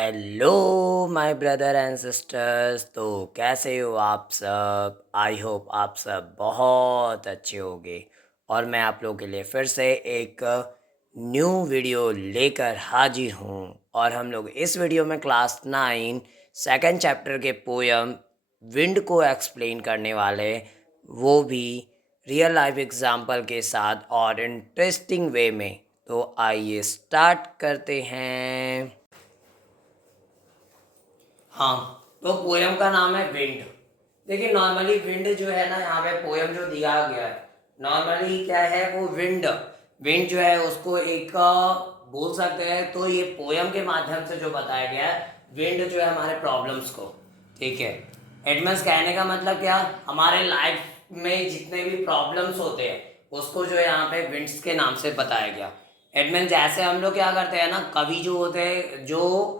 Hello my brother and sisters. तो कैसे हो आप सब? आई होप आप सब बहुत अच्छे होंगे। और मैं आप लोगों के लिए फिर से एक न्यू वीडियो लेकर हाजिर हूँ। और हम लोग इस वीडियो में क्लास 9 सेकंड चैप्टर के पोयम विंड को एक्सप्लेन करने वाले, वो भी रियल लाइफ एग्जाम्पल के साथ और इंटरेस्टिंग वे में। तो आइए स्टार्ट करते हैं। हाँ, तो पोयम का नाम है विंड। देखिए नॉर्मली विंड जो है ना, यहाँ पे पोयम जो दिया गया है नॉर्मली क्या है, वो विंड विंड जो है उसको एक बोल सकते हैं। तो ये पोयम के माध्यम से जो बताया गया है, विंड जो है हमारे प्रॉब्लम्स को, ठीक है, इट मीन्स कहने का मतलब क्या, हमारे लाइफ में जितने भी प्रॉब्लम्स होते हैं उसको जो है यहाँ पे विंड्स के नाम से बताया गया। इट मीन्स जैसे हम लोग क्या करते हैं ना, कवि जो होते हैं जो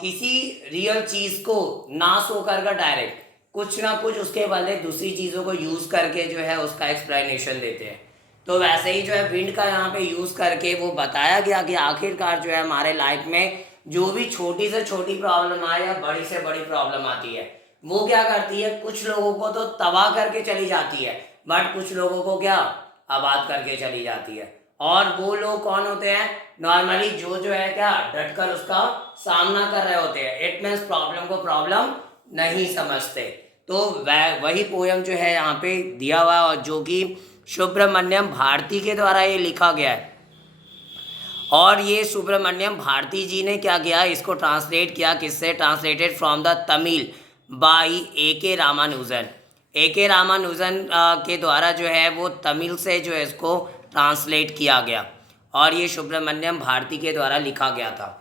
किसी रियल चीज को ना शो कर डायरेक्ट कुछ ना कुछ उसके बदले दूसरी चीजों को यूज करके जो है उसका एक्सप्लेनेशन देते हैं। तो वैसे ही जो है विंड का यहाँ पे यूज करके वो बताया गया कि आखिरकार जो है हमारे लाइफ में जो भी छोटी से छोटी प्रॉब्लम आए या बड़ी से बड़ी प्रॉब्लम आती है, वो क्या करती है, कुछ लोगों को तो तबाह करके चली जाती है, बट कुछ लोगों को क्या, आबाद करके चली जाती है। और वो लोग कौन होते हैं, नॉर्मली जो है क्या, डटकर उसका सामना कर रहे होते हैं। इट मीन्स प्रॉब्लम को प्रॉब्लम नहीं समझते। तो वही पोयम जो है यहाँ पे दिया हुआ है, और जो कि सुब्रमण्यम भारती के द्वारा ये लिखा गया है। और ये सुब्रमण्यम भारती जी ने क्या किया, इसको ट्रांसलेट किया, किससे, translated from the Tamil by A K Ramanujan. A K Ramanujan के द्वारा जो है वो तमिल से जो है इसको ट्रांसलेट किया गया, और ये सुब्रमण्यम भारती के द्वारा लिखा गया था।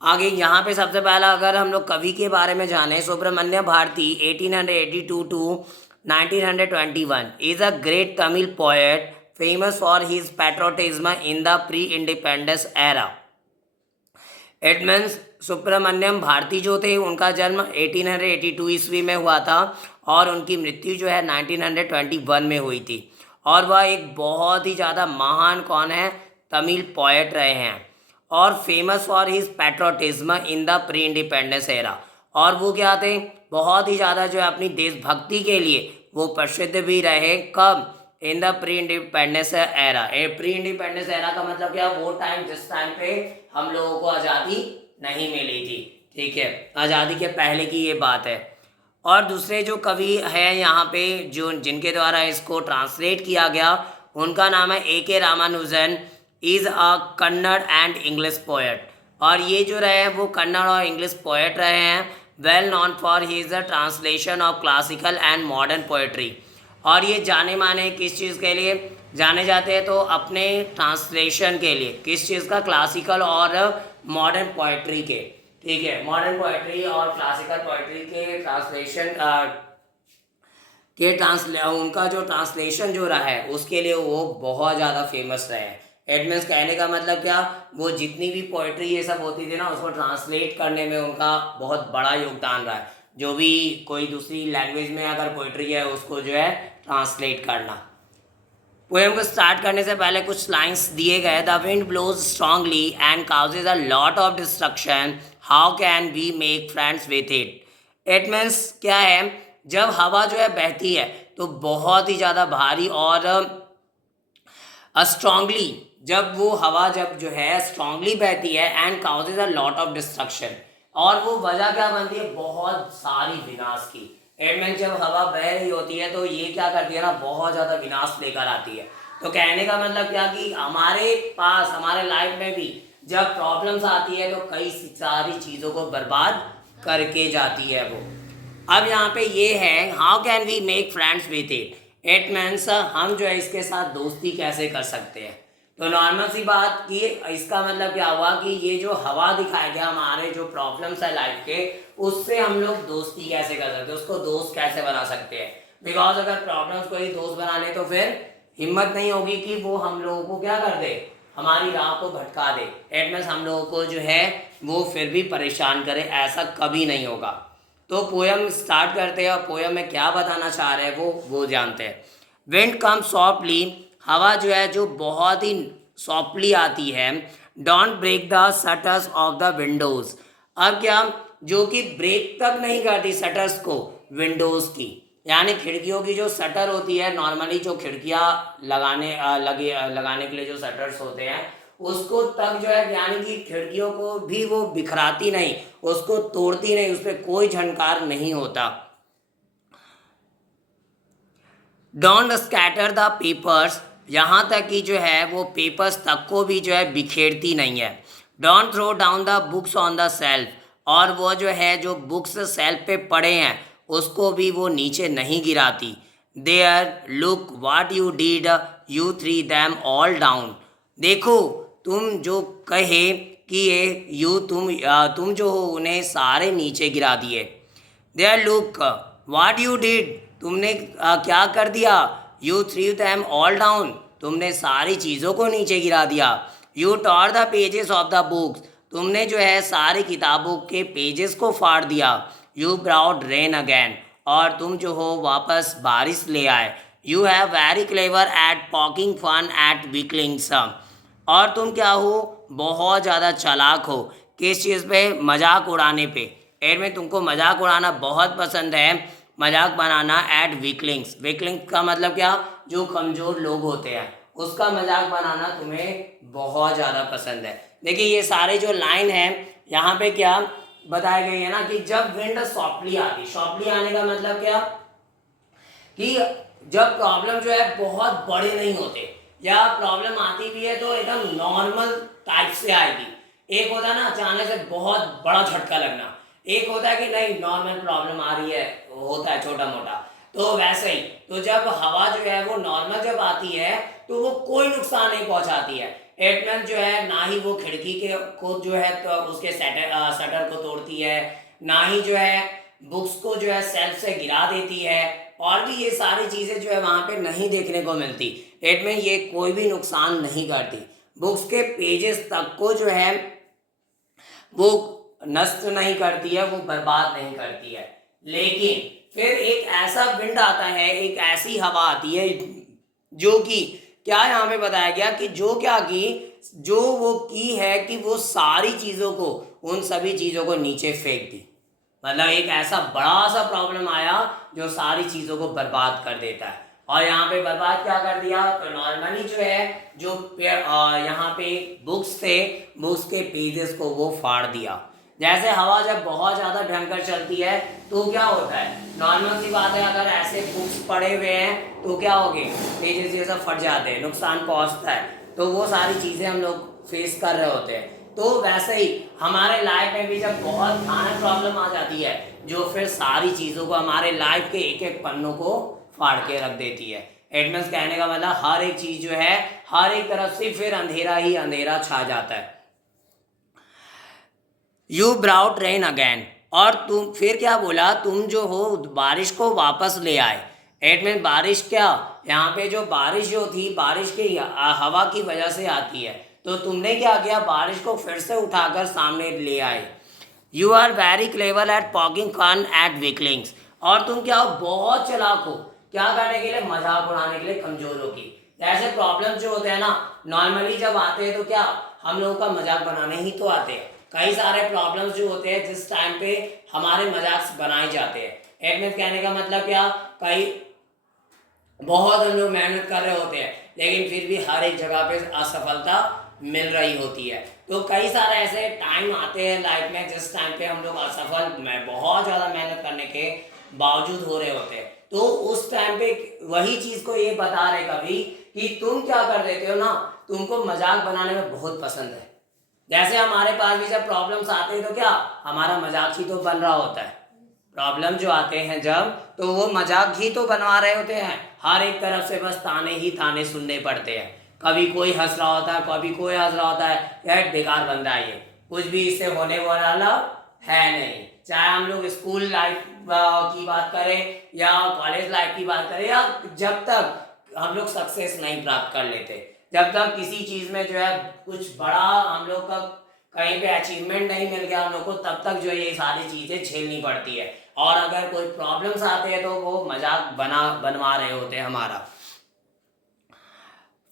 आगे यहाँ पे सबसे पहला अगर हम लोग कवि के बारे में जाने, Subramania Bharati 1882 to 1921 is a great Tamil poet famous for his patriotism in the pre independence era. It means Subramaniam Bharati जो थे उनका जन्म 1882 ईस्वी में हुआ था, और उनकी मृत्यु जो है 1921 में हुई थी। और वह एक बहुत ही ज़्यादा महान कौन है, तमिल पोएट रहे हैं, और famous for his patriotism in the pre independence era. और वो क्या थे, बहुत ही ज़्यादा जो है अपनी देशभक्ति के लिए वो प्रसिद्ध भी रहे। कब, इन the pre independence era. Pre independence era का मतलब क्या, वो टाइम जिस टाइम पे हम लोगों को आज़ादी नहीं मिली थी, ठीक है, आज़ादी के पहले की ये बात है। और दूसरे जो कवि हैं यहाँ पे जो जिनके द्वारा इसको ट्रांसलेट किया गया, उनका नाम है ए K Ramanujan. Is a Kannada and English poet. और ये जो रहे हैं वो कन्नड़ और इंग्लिश पोएट रहे हैं, well non for his translation of classical and modern poetry. और ये जाने माने किस चीज़ के लिए जाने जाते हैं, तो अपने ट्रांसलेशन के लिए, किस चीज़ का, क्लासिकल और मॉडर्न पोएट्री के, ठीक है, मॉडर्न पोएट्री और क्लासिकल पोएट्री के ट्रांसलेशन उनका जो ट्रांसलेशन जो रहा है उसके लिए वो बहुत ज़्यादा फेमस रहे हैं। इट मीन्स कहने का मतलब क्या, वो जितनी भी पोइट्री ये सब होती थी ना, उसको ट्रांसलेट करने में उनका बहुत बड़ा योगदान रहा है। जो भी कोई दूसरी लैंग्वेज में अगर पोइट्री है उसको जो है ट्रांसलेट करना। पोएम को स्टार्ट करने से पहले कुछ लाइंस दिए गए, the wind blows strongly and causes a lot of destruction, how can we make friends with it. It means क्या है, जब हवा जो है बहती है तो बहुत ही ज़्यादा भारी और स्ट्रांगली, जब वो हवा जब जो है स्ट्रांगली बहती है, and causes a lot of destruction, और वो वजह क्या बनती है, बहुत सारी विनाश की। इट मीन जब हवा बह रही होती है तो ये क्या करती है ना, बहुत ज़्यादा विनाश लेकर आती है। तो कहने का मतलब क्या कि हमारे पास, हमारे लाइफ में भी जब प्रॉब्लम्स आती है तो कई सारी चीज़ों को बर्बाद करके जाती है वो। अब यहाँ पे ये है, how can we make friends with it. It means हम जो है इसके साथ दोस्ती कैसे कर सकते हैं। तो नॉर्मल सी बात कि इसका मतलब क्या हुआ कि ये जो हवा दिखाया गया, हमारे जो प्रॉब्लम्स है लाइफ के, उससे हम लोग दोस्ती कैसे कर सकते हैं, उसको दोस्त कैसे बना सकते हैं। बिकॉज अगर प्रॉब्लम्स को ही दोस्त बना ले तो फिर हिम्मत नहीं होगी कि वो हम लोगों को क्या कर दे, हमारी राह को भटका दे। इट मीन्स हम लोगों को जो है वो फिर भी परेशान करे, ऐसा कभी नहीं होगा। तो पोयम स्टार्ट करते हैं, और पोयम में क्या बताना चाह रहे हैं वो जानते हैं। विंड कम सॉफ्टली, हवा जो है जो बहुत ही सॉफ्टली आती है, don't break the shutters of the windows. अब क्या, जो कि ब्रेक तक नहीं करती शटर्स को विंडोज की, यानी खिड़कियों की जो शटर होती है, नॉर्मली जो खिड़कियां लगाने के लिए जो शटर्स होते हैं उसको तक जो है, यानी कि खिड़कियों को भी वो बिखराती नहीं, उसको तोड़ती नहीं, उस पर कोई झनकार नहीं होता। डोंट स्कैटर द पेपर्स, यहाँ तक कि जो है वो पेपर्स तक को भी जो है बिखेरती नहीं है। Don't throw down the books on the shelf, और वो जो है जो बुक्स सेल्फ पे पड़े हैं उसको भी वो नीचे नहीं गिराती। There look what you did, you threw them all down, देखो तुम जो कहे कि ये तुम जो हो उन्हें सारे नीचे गिरा दिए। There look what you did, तुमने क्या कर दिया। You threw them all down, तुमने सारी चीज़ों को नीचे गिरा दिया। You tore the pages of the books, तुमने जो है सारी किताबों के पेजेस को फाड़ दिया। यू ब्राउड रेन अगैन, और तुम जो हो वापस बारिश ले आए। You have very clever at poking fun at weaklings, और तुम क्या हो, बहुत ज़्यादा चालाक हो किस चीज़ पे, मजाक उड़ाने पे। एड में तुमको मजाक उड़ाना बहुत पसंद है, मजाक बनाना एट वीकलिंग्स। वीकलिंग्स का मतलब क्या, जो कमज़ोर लोग होते हैं उसका मजाक बनाना तुम्हें बहुत ज़्यादा पसंद है। देखिए ये सारे जो लाइन है यहाँ पे क्या बताई गई है ना, कि जब विंड सॉफ्टली आती, सॉफ्टली आने का मतलब क्या, कि जब प्रॉब्लम जो है बहुत बड़े नहीं होते, या प्रॉब्लम आती भी है तो एकदम नॉर्मल टाइप से आएगी। एक होता है ना अचानक से बहुत बड़ा झटका लगना, एक होता है कि नहीं नॉर्मल प्रॉब्लम आ रही है, होता है छोटा मोटा। तो वैसे ही तो जब हवा जो है वो नॉर्मल जब आती है तो वो कोई नुकसान नहीं पहुंचाती है। एटमैन जो है ना ही वो खिड़की के को जो है तो उसके शटर को तोड़ती है, ना ही जो है बुक्स को जो है सेल्फ से गिरा देती है, और भी ये सारी चीज़ें जो है वहाँ पे नहीं देखने को मिलती। एट में ये कोई भी नुकसान नहीं करती, बुक्स के पेजेस तक को जो है वो नष्ट नहीं करती है, वो बर्बाद नहीं करती है। लेकिन फिर एक ऐसा विंड आता है, एक ऐसी हवा आती है जो कि क्या यहाँ पे बताया गया कि जो क्या की, जो वो की है कि वो सारी चीज़ों को, उन सभी चीज़ों को नीचे फेंक दी। मतलब एक ऐसा बड़ा सा प्रॉब्लम आया जो सारी चीज़ों को बर्बाद कर देता है। और यहाँ पे बर्बाद क्या कर दिया, तो नॉर्मली जो है जो यहाँ पे बुक्स थे, बुक्स के पेजेस को वो फाड़ दिया। जैसे हवा जब बहुत ज़्यादा भयंकर चलती है तो क्या होता है, नॉर्मल सी बात है, अगर ऐसे बुक्स पड़े हुए हैं तो क्या होगे, पेजेस ये सब फट जाते हैं, नुकसान पहुँचता है। तो वो सारी चीज़ें हम लोग फेस कर रहे होते हैं। तो वैसे ही हमारे लाइफ में भी जब बहुत भयानक प्रॉब्लम आ जाती है जो फिर सारी चीज़ों को, हमारे लाइफ के एक एक पन्नों को फाड़ के रख देती है। एडमंस कहने का मतलब हर एक चीज़ जो है, हर एक तरफ से फिर अंधेरा ही अंधेरा छा जाता है। यू ब्राउट रेन अगैन, और तुम फिर क्या बोला, तुम जो हो बारिश को वापस ले आए। एट में बारिश क्या, यहाँ पे जो बारिश जो थी, बारिश की हवा की वजह से आती है, तो तुमने क्या किया, बारिश को फिर से उठाकर सामने ले आए। You are very clever at poking fun at weaklings, और तुम क्या हो, बहुत चालाक हो, क्या करने के लिए, मजाक उड़ाने के लिए कमजोरों की। ऐसे प्रॉब्लम जो होते हैं ना, नॉर्मली जब आते हैं तो क्या हम लोगों का मजाक बनाने ही तो आते हैं। कई सारे प्रॉब्लम्स जो होते हैं जिस टाइम पे हमारे मजाक बनाए जाते हैं। एक मिनट कहने का मतलब क्या, कई बहुत हम लोग मेहनत कर रहे होते हैं लेकिन फिर भी हर एक जगह पे असफलता मिल रही होती है। तो कई सारे ऐसे टाइम आते हैं लाइफ में जिस टाइम पे हम लोग असफल में बहुत ज़्यादा मेहनत करने के बावजूद हो रहे होते हैं। तो उस टाइम पे वही चीज़ को ये बता रहे कभी कि तुम क्या कर देते हो ना, तुमको मजाक बनाने में बहुत पसंद है। जैसे हमारे पास भी जब प्रॉब्लम्स आते हैं तो क्या हमारा मजाक ही तो बन रहा होता है। प्रॉब्लम जो आते हैं जब, तो वो मजाक ही तो बनवा रहे होते हैं, हर एक तरफ से बस ताने ही ताने सुनने पड़ते हैं। कभी कोई हंस रहा होता है, कभी कोई हंस रहा होता है, यार बेकार बंदा है ये, कुछ भी इससे होने वाला है नहीं। चाहे हम लोग स्कूल लाइफ की बात करें या कॉलेज लाइफ की बात करें, या जब तक हम लोग सक्सेस नहीं प्राप्त कर लेते, जब तक किसी चीज़ में जो है कुछ बड़ा हम लोग का कहीं पे अचीवमेंट नहीं मिल गया हम लोग को, तब तक जो है ये सारी चीज़ें झेलनी पड़ती है। और अगर कोई प्रॉब्लम्स आते हैं तो वो मजाक बनवा रहे होते हैं हमारा।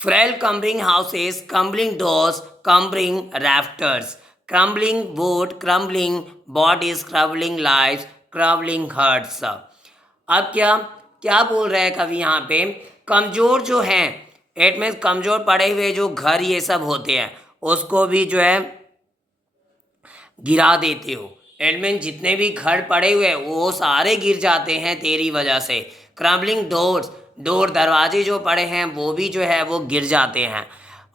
Frail crumbling houses, crumbling doors, crumbling rafters, crumbling wood, crumbling bodies, crumbling lives, crumbling hearts. अब क्या क्या बोल रहे हैं कवि यहाँ पे, कमज़ोर जो हैं, इट मीन्स कमज़ोर पड़े हुए जो घर ये सब होते हैं उसको भी जो है गिरा देते हो। इट मीन जितने भी घर पड़े हुए हैं वो सारे गिर जाते हैं तेरी वजह से। क्रम्बलिंग डोर्स, डोर दरवाजे जो पड़े हैं वो भी जो है वो गिर जाते हैं।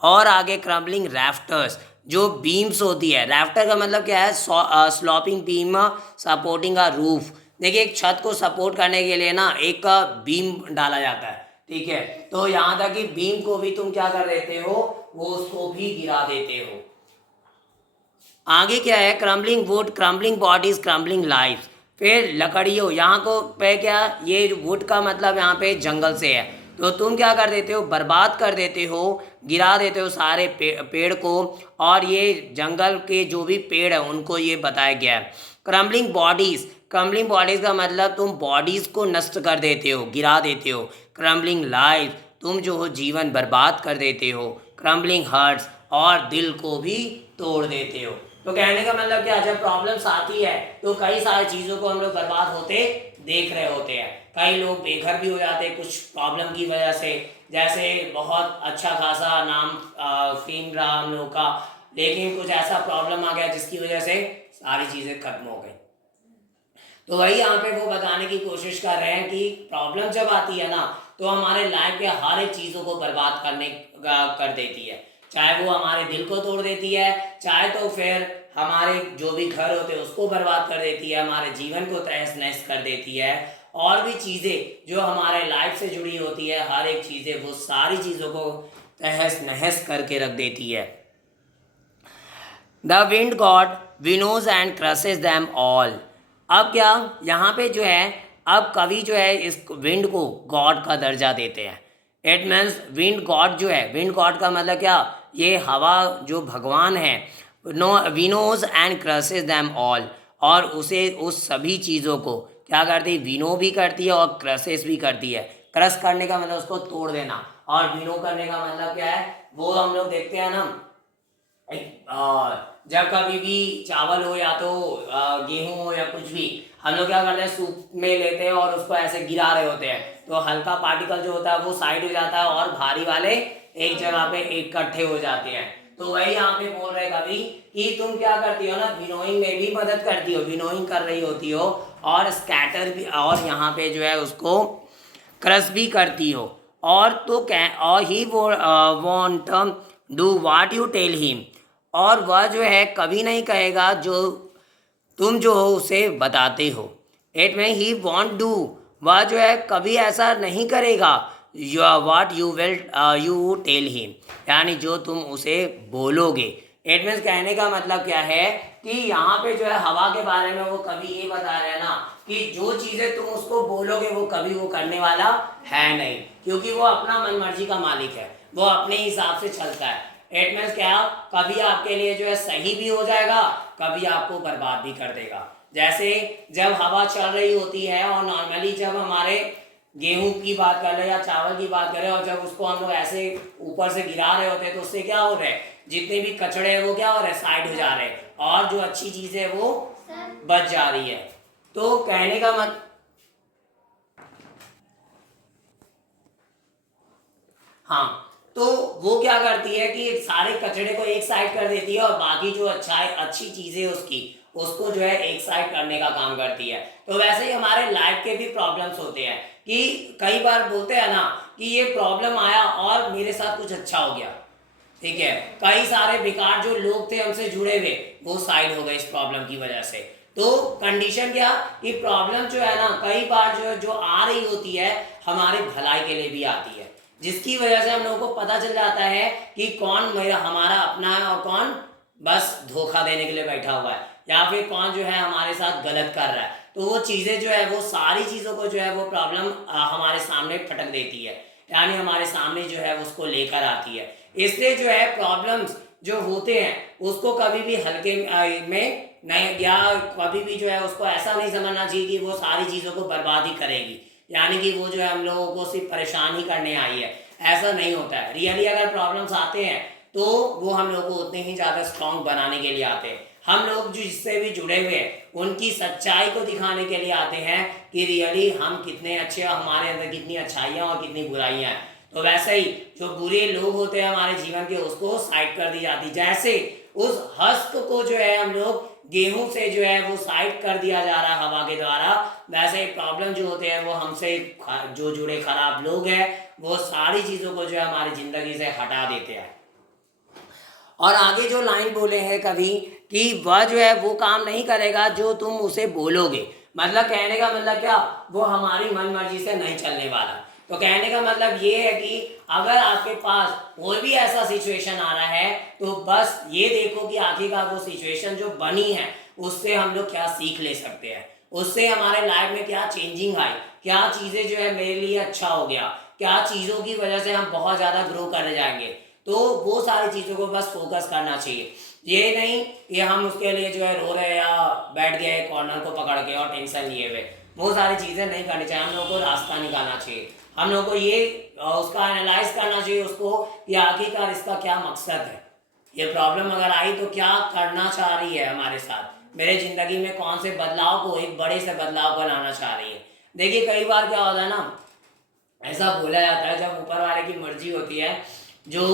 और आगे क्रम्बलिंग रैफ्टर्स, जो बीम्स होती है, रैफ्टर का मतलब क्या है, sloping beam supporting a roof. देखिए एक छत को सपोर्ट करने के लिए ना एक बीम डाला जाता है, ठीक है, तो यहाँ तक कि बीम को भी तुम क्या कर देते हो, वो उसको भी गिरा देते हो। आगे क्या है, crumbling would, crumbling bodies, crumbling life. फिर लकड़ियों, यहाँ को पे क्या, ये वुड का मतलब यहाँ पे जंगल से है, तो तुम क्या कर देते हो, बर्बाद कर देते हो, गिरा देते हो सारे पेड़ को, और ये जंगल के जो भी पेड़ है उनको ये बताया गया है। क्रम्बलिंग बॉडीज, क्रम्बलिंग बॉडीज का मतलब तुम बॉडीज को नष्ट कर देते हो, गिरा देते हो। क्रम्बलिंग लाइफ, तुम जो हो जीवन बर्बाद कर देते हो। क्रम्बलिंग हार्ट्स, और दिल को भी तोड़ देते हो। तो कहने का मतलब क्या, जब प्रॉब्लम्स आती है तो कई सारी चीज़ों को हम लोग बर्बाद होते देख रहे होते हैं। कई लोग बेघर भी हो जाते हैं कुछ प्रॉब्लम की वजह से, जैसे बहुत अच्छा खासा नाम फेम रहा हम लोग का, लेकिन कुछ ऐसा प्रॉब्लम आ गया जिसकी वजह से सारी चीज़ें खत्म हो गई। तो वही यहाँ पे वो बताने की कोशिश कर रहे हैं कि प्रॉब्लम जब आती है ना तो हमारे लाइफ के हर एक चीज़ों को बर्बाद कर देती है। चाहे वो हमारे दिल को तोड़ देती है, चाहे तो फिर हमारे जो भी घर होते हैं उसको बर्बाद कर देती है, हमारे जीवन को तहस नहस कर देती है, और भी चीज़ें जो हमारे लाइफ से जुड़ी होती है, हर एक चीज़ें, वो सारी चीज़ों को तहस नहस करके रख देती है। The wind god winnows and crushes them all. अब क्या यहाँ पे जो है, अब कवि जो है इस विंड को गॉड का दर्जा देते हैं। इट मीन्स विंड गॉड जो है, विंड गॉड का मतलब क्या, ये हवा जो भगवान है, no winnows and crushes them all, और उसे उस सभी चीज़ों को क्या करती है, विनो भी करती है और क्रसेस भी करती है। क्रश करने का मतलब उसको तोड़ देना, और विनो करने का मतलब क्या है, वो हम लोग देखते हैं ना, जब कभी भी चावल हो या तो गेहूं हो या कुछ भी, हम लोग क्या करते हैं, सूप में लेते हैं और उसको ऐसे गिरा रहे होते हैं, तो हल्का पार्टिकल जो होता है वो साइड हो जाता है और भारी वाले एक जगह पे इकट्ठे हो जाते हैं। तो वही यहाँ पे बोल रहे कभी कि तुम क्या करती हो ना, विनोइंग में भी मदद करती हो, विनोइंग कर रही होती हो, और स्कैटर भी, और यहाँ पे जो है उसको क्रश भी करती हो। और तो और ही वो won't do what you tell him, और वह जो है कभी नहीं कहेगा जो तुम जो हो उसे बताते हो। इट में ही वॉन्ट डू, वह जो है कभी ऐसा नहीं करेगा, what you will you tell him, यानी जो तुम उसे बोलोगे। इट मीन्स कहने का मतलब क्या है कि यहाँ पे जो है हवा के बारे में वो कभी ये बता रहे हैं ना कि जो चीज़ें तुम उसको बोलोगे वो कभी वो करने वाला है नहीं, क्योंकि वो अपना मन मर्जी का मालिक है, वो अपने हिसाब से चलता है। इट मीन्स क्या, कभी आपके लिए जो है सही भी हो जाएगा, कभी आपको बर्बाद भी कर देगा। जैसे जब हवा चल रही होती है, और नॉर्मली जब हमारे गेहूं की बात कर रहे हैं या चावल की बात कर रहे हैं, और जब उसको हम लोग ऐसे ऊपर से गिरा रहे होते हैं तो उससे क्या हो रहा है, जितने भी कचड़े हैं वो क्या हो रहे हैं, साइड हो जा रहे हैं, और जो अच्छी चीज़ है वो बच जा रही है। तो कहने का मत हाँ, तो वो क्या करती है कि सारे कचड़े को एक साइड कर देती है, और बाकी जो अच्छी चीज़ें उसकी उसको जो है एक साइड करने का काम करती है। तो वैसे ही हमारे लाइफ के भी प्रॉब्लम्स होते हैं कि कई बार बोलते हैं ना कि ये प्रॉब्लम आया और मेरे साथ कुछ अच्छा हो गया, ठीक है, कई सारे बेकार जो लोग थे हमसे जुड़े हुए वो साइड हो गए इस प्रॉब्लम की वजह से। तो कंडीशन क्या कि प्रॉब्लम जो है ना कई बार जो आ रही होती है हमारे भलाई के लिए भी आती है, जिसकी वजह से हम लोगों को पता चल जाता है कि कौन मेरा हमारा अपना है और कौन बस धोखा देने के लिए बैठा हुआ है, या फिर कौन जो है हमारे साथ गलत कर रहा है। तो वो चीज़ें जो है वो सारी चीज़ों को जो है वो प्रॉब्लम हमारे सामने फटक देती है, यानी हमारे सामने जो है उसको लेकर आती है। इसलिए जो है प्रॉब्लम्स जो होते हैं उसको कभी भी हल्के में नहीं, या कभी भी जो है उसको ऐसा नहीं समझना चाहिए कि वो सारी चीज़ों को बर्बाद ही करेगी, यानी कि वो जो है हम लोगों को सिर्फ परेशान ही करने आई है, ऐसा नहीं होता है। रियली अगर प्रॉब्लम्स आते हैं तो वो हम लोग को उतने ही ज़्यादा स्ट्रांग बनाने के लिए आते हैं। हम लोग जो जिससे भी जुड़े हुए हैं उनकी सच्चाई को दिखाने के लिए आते हैं कि रियली हम कितने अच्छे हैं, हमारे अंदर कितनी अच्छाइयाँ और कितनी बुराइयाँ हैं। तो वैसे ही जो बुरे लोग होते हैं हमारे जीवन के, उसको साइड कर दी जाती। जैसे उस हस्क को जो है हम लोग गेहूं से जो है वो साइड कर दिया जा रहा है हवा के द्वारा, वैसे ही प्रॉब्लम जो होते हैं वो हमसे जो जुड़े खराब लोग हैं वो सारी चीज़ों को जो है हमारी ज़िंदगी से हटा देते हैं। और आगे जो लाइन बोले हैं कवि कि वह जो है वो काम नहीं करेगा जो तुम उसे बोलोगे। मतलब कहने का मतलब क्या, वो हमारी मन मर्जी से नहीं चलने वाला। तो कहने का मतलब ये है कि अगर आपके पास कोई भी ऐसा सिचुएशन आ रहा है तो बस ये देखो कि आखिरकार वो सिचुएशन जो बनी है उससे हम लोग क्या सीख ले सकते हैं, उससे हमारे लाइफ में क्या चेंजिंग आई, क्या चीज़ें जो है मेरे लिए अच्छा हो गया, क्या चीज़ों की वजह से हम बहुत ज़्यादा ग्रो कर जाएंगे। तो वो सारी चीज़ों को बस फोकस करना चाहिए। ये नहीं कि हम उसके लिए जो है रो रहे या बैठ गए कॉर्नर को पकड़ के और टेंशन लिए हुए, वो सारी चीज़ें नहीं करनी चाहिए। हम लोग को रास्ता निकालना चाहिए, हम लोग को ये उसका एनालाइज करना चाहिए उसको कि आखिरकार इसका क्या मकसद है, ये प्रॉब्लम अगर आई तो क्या करना चाह रही है हमारे साथ, मेरे ज़िंदगी में कौन से बदलाव को, एक बड़े से बदलाव को लाना चाह रही है। देखिए कई बार क्या होता है ना, ऐसा बोला जाता है जब ऊपर वाले की मर्जी होती है, जो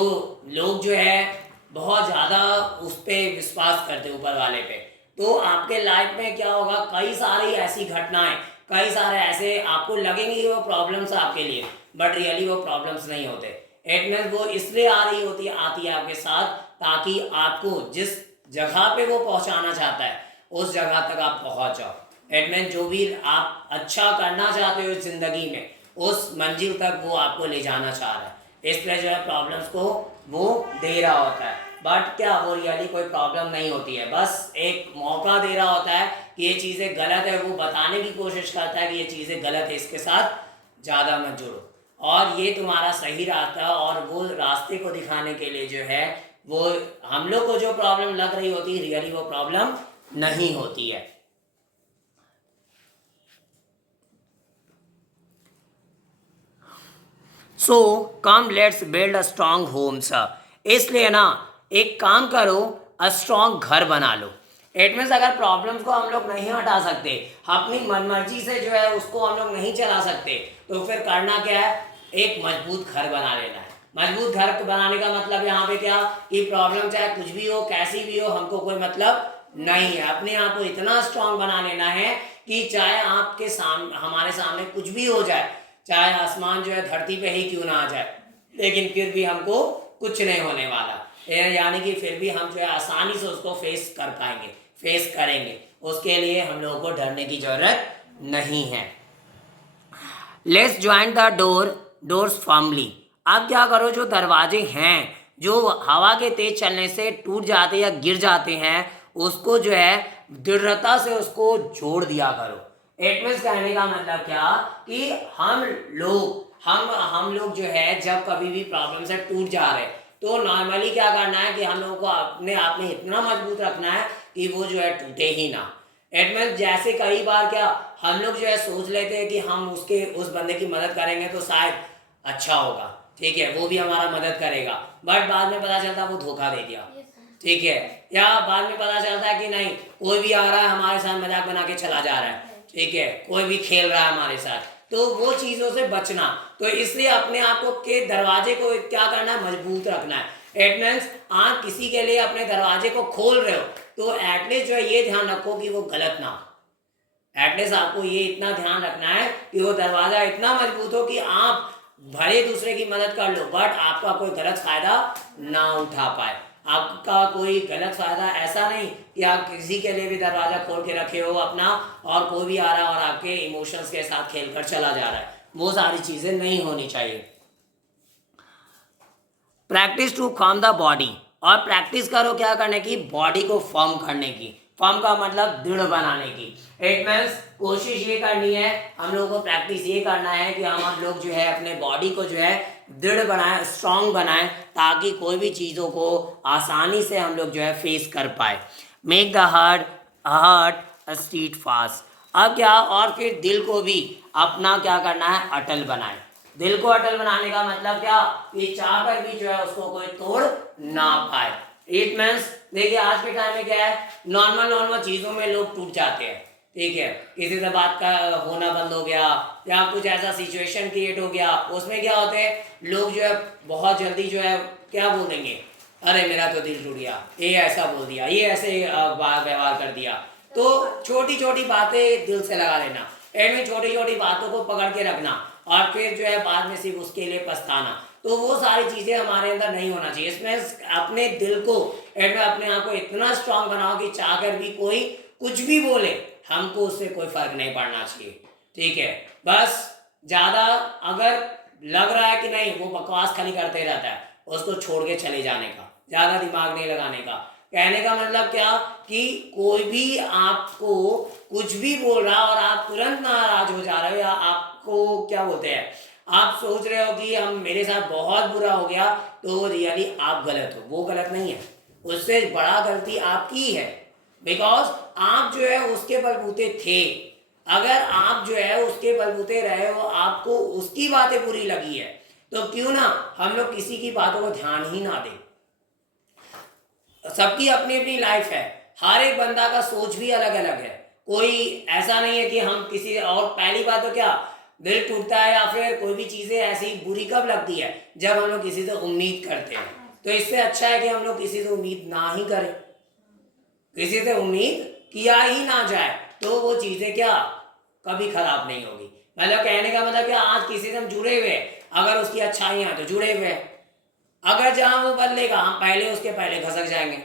लोग जो है बहुत ज़्यादा उस पर विश्वास करते हैं ऊपर वाले पे, तो आपके लाइफ में क्या होगा, कई सारी ऐसी घटनाएं, कई सारे ऐसे आपको लगेंगे कि वो प्रॉब्लम्स आपके लिए, बट रियली वो प्रॉब्लम्स नहीं होते। इट मीन्स वो इसलिए आ रही होती आती है आपके साथ ताकि आपको जिस जगह पे वो पहुंचाना चाहता है उस जगह तक आप पहुंच जाओ। इट मीन्स जो भी आप अच्छा करना चाहते हो ज़िंदगी में उस मंजिल तक वो आपको ले जाना चाह रहा है, इसलिए जो है प्रॉब्लम्स को वो दे रहा होता है। बट क्या वो रियली कोई प्रॉब्लम नहीं होती है, बस एक मौका दे रहा होता है कि ये चीज़ें गलत है, वो बताने की कोशिश करता है कि ये चीज़ें गलत है, इसके साथ ज़्यादा मत जुड़ो और ये तुम्हारा सही रास्ता। और वो रास्ते को दिखाने के लिए जो है वो हम लोग को जो प्रॉब्लम लग रही होती है रियली वो प्रॉब्लम नहीं होती है। So come let's build a strong homes. इसलिए ना एक काम करो, अ स्ट्रांग घर बना लो। इट मीन्स अगर प्रॉब्लम्स को हम लोग नहीं हटा सकते, अपनी मनमर्जी से जो है उसको हम लोग नहीं चला सकते, तो फिर करना क्या है, एक मजबूत घर बना लेना है। मजबूत घर बनाने का मतलब यहाँ पे क्या कि प्रॉब्लम चाहे कुछ भी हो, कैसी भी हो, हमको कोई मतलब नहीं है। अपने आप को इतना स्ट्रांग बना लेना है कि चाहे आपके सामने, हमारे सामने कुछ भी हो जाए, चाहे आसमान जो है धरती पे ही क्यों ना आ जाए, लेकिन फिर भी हमको कुछ नहीं होने वाला। यानी कि फिर भी हम जो है आसानी से उसको फेस कर पाएंगे, फेस करेंगे। उसके लिए हम लोगों को डरने की जरूरत नहीं है। Let's join the doors firmly. अब क्या करो, जो दरवाजे हैं जो हवा के तेज चलने से टूट जाते या गिर जाते हैं उसको जो है दृढ़ता से उसको जोड़ दिया करो। इट मीन्स कहने का मतलब क्या कि हम लोग जो है जब कभी भी प्रॉब्लम से टूट जा रहे हैं तो नॉर्मली क्या करना है कि हम लोगों को अपने आप में इतना मजबूत रखना है कि वो जो है टूटे ही ना। इट मीन्स जैसे कई बार क्या हम लोग जो है सोच लेते हैं कि हम उस बंदे की मदद करेंगे तो शायद अच्छा होगा, ठीक है, वो भी हमारा मदद करेगा, बट बाद में पता चलता है वो धोखा दे दिया, ठीक है, या बाद में पता चलता है कि नहीं कोई भी आ रहा है हमारे साथ मजाक बना के चला जा रहा है, ठीक है, कोई भी खेल रहा है हमारे साथ, तो वो चीज़ों से बचना। तो इसलिए अपने आप को के दरवाजे को क्या करना है, मजबूत रखना है। इट मीन्स आप किसी के लिए अपने दरवाजे को खोल रहे हो तो एटलीस्ट जो है ये ध्यान रखो कि वो गलत ना हो। एटलीस्ट आपको ये इतना ध्यान रखना है कि वो दरवाज़ा इतना मजबूत हो कि आप भले दूसरे की मदद कर लो बट आपका कोई गलत फ़ायदा ना उठा पाए। आपका कोई गलत फ़ायदा ऐसा नहीं कि आप किसी के लिए भी दरवाज़ा खोल के रखे हो अपना और कोई भी आ रहा है और आपके इमोशंस के साथ खेल कर चला जा रहा है, वो सारी चीज़ें नहीं होनी चाहिए। Practice to form the body, और प्रैक्टिस करो क्या करने की, बॉडी को फॉर्म करने की। फॉर्म का मतलब दृढ़ बनाने की। इट मीन्स कोशिश ये करनी है, हम लोगों को प्रैक्टिस ये करना है कि हम लोग जो है अपने बॉडी को जो है दृढ़ बनाएं, स्ट्रांग बनाएं, ताकि कोई भी चीज़ों को आसानी से हम लोग जो है फेस कर पाए। Make the heart steadfast. अब क्या, और फिर दिल को भी अपना क्या करना है, अटल बनाए। दिल को अटल बनाने का मतलब क्या, कि चाह कर भी जो है उसको कोई तोड़ ना पाए। इट मीन्स देखिए आज के टाइम में क्या है, नॉर्मल नॉर्मल चीजों में लोग टूट जाते हैं, ठीक है, किसी से बात का होना बंद हो गया या कुछ ऐसा सिचुएशन क्रिएट हो गया, उसमें क्या होते हैं लोग जो है बहुत जल्दी जो है क्या बोल देंगे, अरे मेरा तो दिल टूट गया, ये ऐसा बोल दिया, ये ऐसे व्यवहार कर दिया। तो छोटी छोटी बातें दिल से लगा लेना, एंड में छोटी छोटी बातों को पकड़ के रखना और फिर जो है बाद में सिर्फ उसके लिए पछताना, तो वो सारी चीजें हमारे अंदर नहीं होना चाहिए। इसमें अपने दिल को एंड में अपने आप को इतना स्ट्रांग बनाओ कि चाहकर भी कोई कुछ भी बोले हमको उससे कोई फर्क नहीं पड़ना चाहिए, ठीक है। बस ज्यादा अगर लग रहा है कि नहीं वो बकवास खाली करते रहता है, उसको छोड़ के चले जाने का, ज्यादा दिमाग नहीं लगाने का। कहने का मतलब क्या, कि कोई भी आपको कुछ भी बोल रहा और आप तुरंत नाराज हो जा रहे हो, या आपको क्या बोलते हैं, आप सोच रहे हो कि हम मेरे साथ बहुत बुरा हो गया, तो रियली आप गलत हो, वो गलत नहीं है, उससे बड़ा गलती आपकी है, बिकॉज आप जो है उसके बलबूते थे। अगर आप जो है उसके बलबूते रहे हो, आपको उसकी बातें बुरी लगी है, तो क्यों ना हम लोग किसी की बातों को ध्यान ही ना दें। सबकी अपनी अपनी लाइफ है, हर एक बंदा का सोच भी अलग अलग है, कोई ऐसा नहीं है कि हम किसी और। पहली बात तो क्या, दिल टूटता है या फिर कोई भी चीजें ऐसी बुरी कब लगती है, जब हम लोग किसी से उम्मीद करते हैं। तो इससे अच्छा है कि हम लोग किसी से उम्मीद ना ही करें, किसी से उम्मीद किया ही ना जाए, तो वो चीजें क्या कभी खराब नहीं होगी। मतलब कहने का मतलब क्या, आज किसी से हम जुड़े हुए हैं, अगर उसकी अच्छाइयां हैं तो जुड़े हुए हैं, अगर जहां वो बदलेगा हम पहले उसके पहले खसक जाएंगे।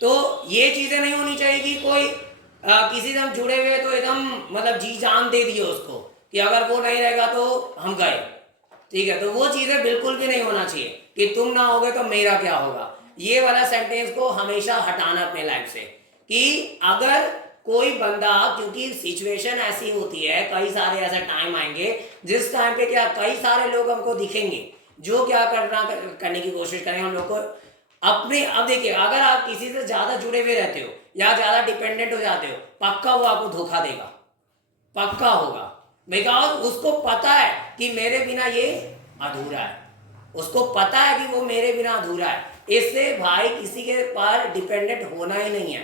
तो ये चीजें नहीं होनी चाहिए कि कोई किसी से हम जुड़े हुए तो एकदम मतलब जी जान दे दिए उसको, कि अगर वो नहीं रहेगा तो हम गए, ठीक है। तो वो चीजें बिल्कुल भी नहीं होना चाहिए कि तुम ना होगे तो मेरा क्या होगा, ये वाला सेंटेंस को हमेशा हटाना अपने लाइफ से। कि अगर कोई बंदा, क्योंकि सिचुएशन ऐसी होती है, कई सारे ऐसे टाइम आएंगे जिस टाइम पे क्या कई सारे लोग हमको दिखेंगे जो क्या करने की कोशिश करेंगे हम लोग को अपने। अब देखिए अगर आप किसी से ज्यादा जुड़े हुए रहते हो या ज्यादा डिपेंडेंट हो जाते हो, पक्का वो आपको धोखा देगा, पक्का होगा, बिकॉज उसको पता है कि मेरे बिना ये अधूरा है, उसको पता है कि वो मेरे बिना अधूरा है। इससे भाई किसी के पर डिपेंडेंट होना ही नहीं है,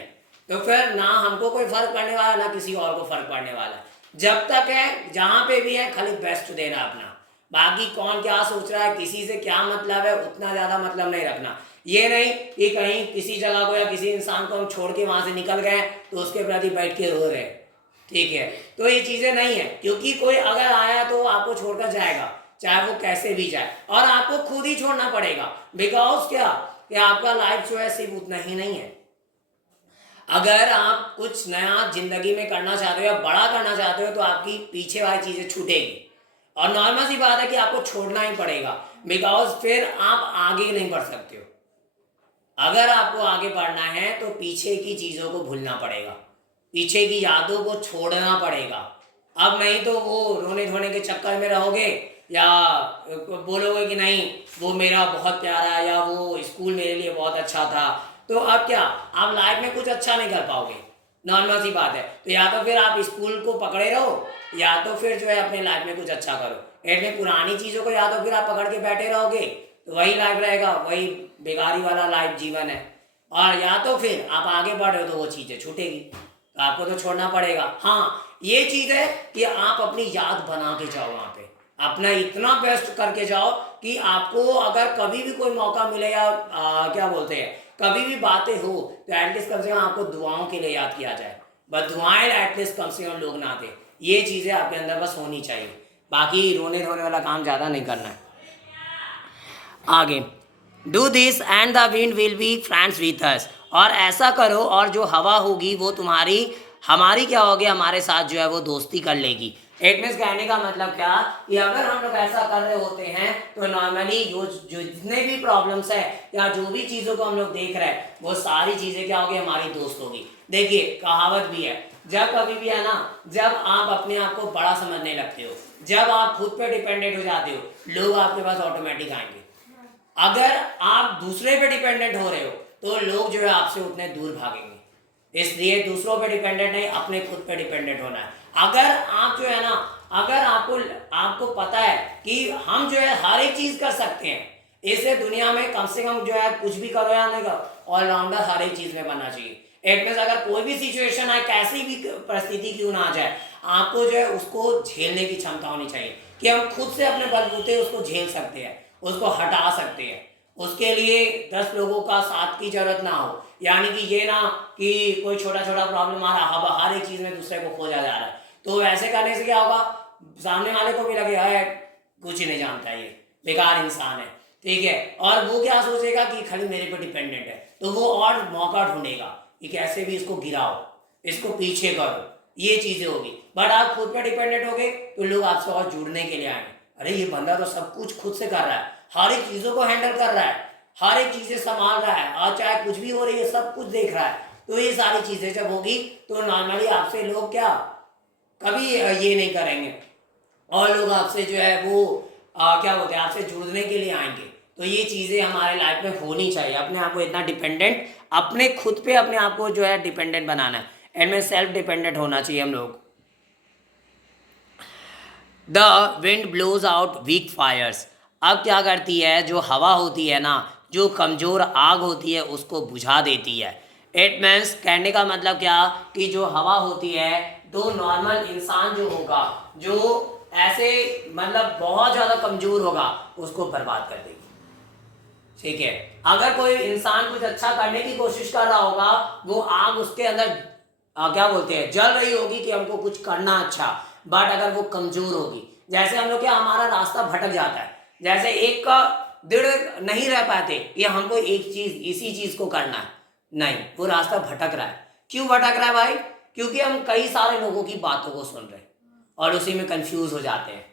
तो फिर ना हमको कोई फर्क पड़ने वाला ना किसी और को फर्क पड़ने वाला है। जब तक है जहां पे भी है खाली बेस्ट देना अपना, बाकी कौन क्या सोच रहा है, किसी से क्या मतलब है, उतना ज्यादा मतलब नहीं रखना। ये नहीं कि कहीं किसी जगह को या किसी इंसान को हम छोड़ के वहां से निकल गए तो उसके प्रति बैठ के रो रहे, ठीक है। तो ये चीजें नहीं है, क्योंकि कोई अगर आया तो आपको छोड़कर जाएगा, चाहे वो कैसे भी जाए, और आपको खुद ही छोड़ना पड़ेगा। बिकॉज क्या कि आपका लाइफ जो है सिर्फ उतना ही नहीं है। अगर आप कुछ नया जिंदगी में करना चाहते हो या बड़ा करना चाहते हो तो आपकी पीछे वाली चीजें छूटेगी, और नॉर्मल सी बात है कि आपको छोड़ना ही पड़ेगा, बिकॉज फिर आप आगे नहीं बढ़ सकते हो। अगर आपको आगे बढ़ना है तो पीछे की चीजों को भूलना पड़ेगा, पीछे की यादों को छोड़ना पड़ेगा। अब नहीं तो वो रोने धोने के चक्कर में रहोगे, या बोलोगे कि नहीं वो मेरा बहुत प्यारा है या वो स्कूल मेरे लिए बहुत अच्छा था, तो अब क्या आप लाइफ में कुछ अच्छा नहीं कर पाओगे, नॉर्मल सी बात है। तो या तो फिर आप स्कूल को पकड़े रहो, या तो फिर जो है अपने लाइफ में कुछ अच्छा करो। एट पुरानी चीज़ों को या तो फिर आप पकड़ के बैठे रहोगे तो वही लाइफ रहेगा, वही बेकारी वाला लाइफ जीवन है, और या तो फिर आप आगे बढ़ रहे हो तो वो चीज़ें छूटेगी, तो आपको तो छोड़ना पड़ेगा। हाँ ये चीज़ है कि आप अपनी याद बना के जाओ, वहाँ पे अपना इतना बेस्ट करके जाओ कि आपको अगर कभी भी कोई मौका मिले या क्या बोलते हैं कभी भी बातें हो तो एटलीस्ट कम से कम आपको दुआओं के लिए याद किया जाए, बस दुआएं एटलीस्ट कम से कम लोग ना दें। ये चीज़ें आपके अंदर बस होनी चाहिए, बाकी रोने धोने वाला काम ज़्यादा नहीं करना है। आगे, do this and the wind will be friends with us, और ऐसा करो और जो हवा होगी वो तुम्हारी हमारी क्या होगी, हमारे साथ जो है वो दोस्ती कर लेगी। इट मीन्स कहने का मतलब क्या कि अगर हम लोग ऐसा कर रहे होते हैं तो नॉर्मली जो जितने भी प्रॉब्लम्स है या जो भी चीज़ों को हम लोग देख रहे हैं वो सारी चीज़ें क्या होगी, हमारी दोस्त होगी। देखिए कहावत भी है, जब कभी भी है ना, जब आप अपने आप को बड़ा समझने लगते हो, जब आप खुद पे डिपेंडेंट हो जाते हो, लोग आपके पास ऑटोमेटिक आएंगे। अगर आप दूसरे पे डिपेंडेंट हो रहे हो तो लोग जो है आपसे उतने दूर भागेंगे। इसलिए दूसरों पे डिपेंडेंट नहीं, अपने खुद पे डिपेंडेंट होना है। अगर आप जो है ना अगर आपको पता है कि हम जो है हर एक चीज कर सकते हैं, इससे दुनिया में कम से कम जो है कुछ भी करो या नहीं करो, ऑलराउंडर हर एक चीज में बनना चाहिए। इट मीन्स अगर कोई भी सिचुएशन आए, कैसी भी परिस्थिति क्यों ना आ जाए, आपको जो है उसको झेलने की क्षमता होनी चाहिए कि हम खुद से अपने बलबूते उसको झेल सकते हैं, उसको हटा सकते हैं। उसके लिए 10 लोगों का साथ की जरूरत ना हो, यानी कि ये ना कि कोई छोटा छोटा प्रॉब्लम आ रहा, हर एक चीज में दूसरे को खोजा जा रहा है, तो ऐसे करने से क्या होगा, सामने वाले को भी लगे है कुछ ही नहीं जानता, ये बेकार इंसान है, ठीक है, और वो क्या सोचेगा कि खाली मेरे पर डिपेंडेंट है, तो वो और मौका ढूंढेगा कि कैसे भी इसको गिराओ, इसको पीछे करो, ये चीजें होगी। बट आप खुद पे डिपेंडेंट हो गए तो लोग आपसे और जुड़ने के लिए आएंगे, अरे ये बंदा तो सब कुछ खुद से कर रहा है, हर एक चीजों को हैंडल कर रहा है, हर एक चीजें संभाल रहा है, और चाहे कुछ भी हो रही है सब कुछ देख रहा है, तो ये सारी चीजें जब होगी तो नॉर्मली आपसे लोग क्या कभी ये नहीं करेंगे, और लोग आपसे जो है वो क्या बोलते हैं आपसे जुड़ने के लिए आएंगे। तो ये चीज़ें हमारे लाइफ में होनी चाहिए, अपने आप को इतना डिपेंडेंट, अपने खुद पे अपने आप को जो है डिपेंडेंट बनाना है, एंड में सेल्फ डिपेंडेंट होना चाहिए हम लोग। The wind blows out weak fires. अब क्या करती है, जो हवा होती है ना, जो कमज़ोर आग होती है उसको बुझा देती है। इट मीन्स कहने का मतलब क्या कि जो हवा होती है, तो नॉर्मल इंसान जो होगा, जो ऐसे मतलब बहुत ज़्यादा कमज़ोर होगा, उसको बर्बाद कर देगी, ठीक है। अगर कोई इंसान कुछ अच्छा करने की कोशिश कर रहा होगा, वो आग उसके अंदर क्या बोलते हैं जल रही होगी कि हमको कुछ करना अच्छा, बट अगर वो कमजोर होगी, जैसे हम लोग क्या हमारा रास्ता भटक जाता है, जैसे एक का दृढ़ नहीं रह पाते ये हमको एक चीज इसी चीज को करना है, नहीं, वो रास्ता भटक रहा है। क्यों भटक रहा है भाई? क्योंकि हम कई सारे लोगों की बातों को सुन रहे हैं और उसी में कंफ्यूज हो जाते हैं।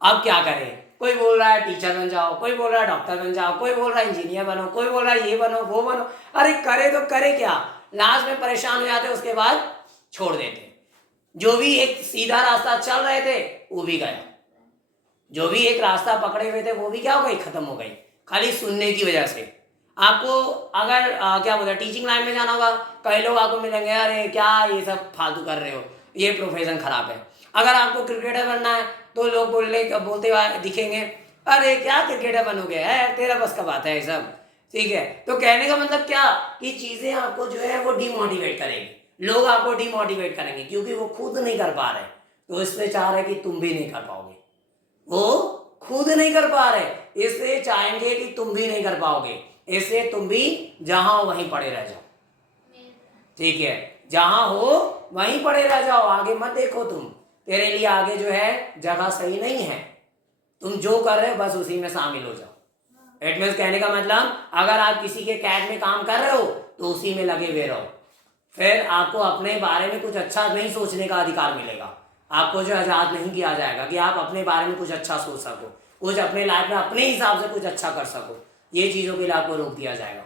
अब क्या करें, कोई बोल रहा है टीचर बन जाओ, कोई बोल रहा है डॉक्टर बन जाओ, कोई बोल रहा है इंजीनियर बनो, कोई बोल रहा है ये बनो वो बनो, अरे करे तो करे क्या, लास्ट में परेशान हो जाते, उसके बाद छोड़ देते। जो भी एक सीधा रास्ता चल रहे थे वो भी गया, जो भी एक रास्ता पकड़े हुए थे वो भी क्या हो गई, खत्म हो गई, खाली सुनने की वजह से। आपको अगर क्या बोलते हैं टीचिंग लाइन में जाना होगा, कई लोग आपको मिलेंगे अरे क्या ये सब फालतू कर रहे हो, ये प्रोफेशन खराब है। अगर आपको क्रिकेटर बनना है तो लोग बोलते हुए दिखेंगे, अरे क्या क्रिकेटर बनोगे, है तेरा बस का बात है ये सब, ठीक है। तो कहने का मतलब क्या कि चीजें आपको जो है वो डिमोटिवेट करेगी, लोग आपको डिमोटिवेट करेंगे क्योंकि वो खुद नहीं कर पा रहे, तो इसलिए चाह रहे कि तुम भी नहीं कर पाओगे, वो खुद नहीं कर पा रहे इसलिए चाहेंगे कि तुम भी नहीं कर पाओगे, इसलिए तुम भी जहां हो वहीं पड़े रह जाओ, ठीक है, जहां हो वहीं पड़े रह जाओ, आगे मत देखो, तुम तेरे लिए आगे जो है जगह सही नहीं है, तुम जो कर रहे हो बस उसी में शामिल हो जाओ। इट मीन्स कहने का मतलब अगर आप किसी के कैद में काम कर रहे हो तो उसी में लगे हुए रहो, फिर आपको अपने बारे में कुछ अच्छा नहीं सोचने का अधिकार मिलेगा, आपको जो आज़ाद नहीं किया जाएगा कि आप अपने बारे में कुछ अच्छा सोच सको, कुछ अपने लाइफ में अपने हिसाब से कुछ अच्छा कर सको, ये चीज़ों के लिए आपको रोक दिया जाएगा,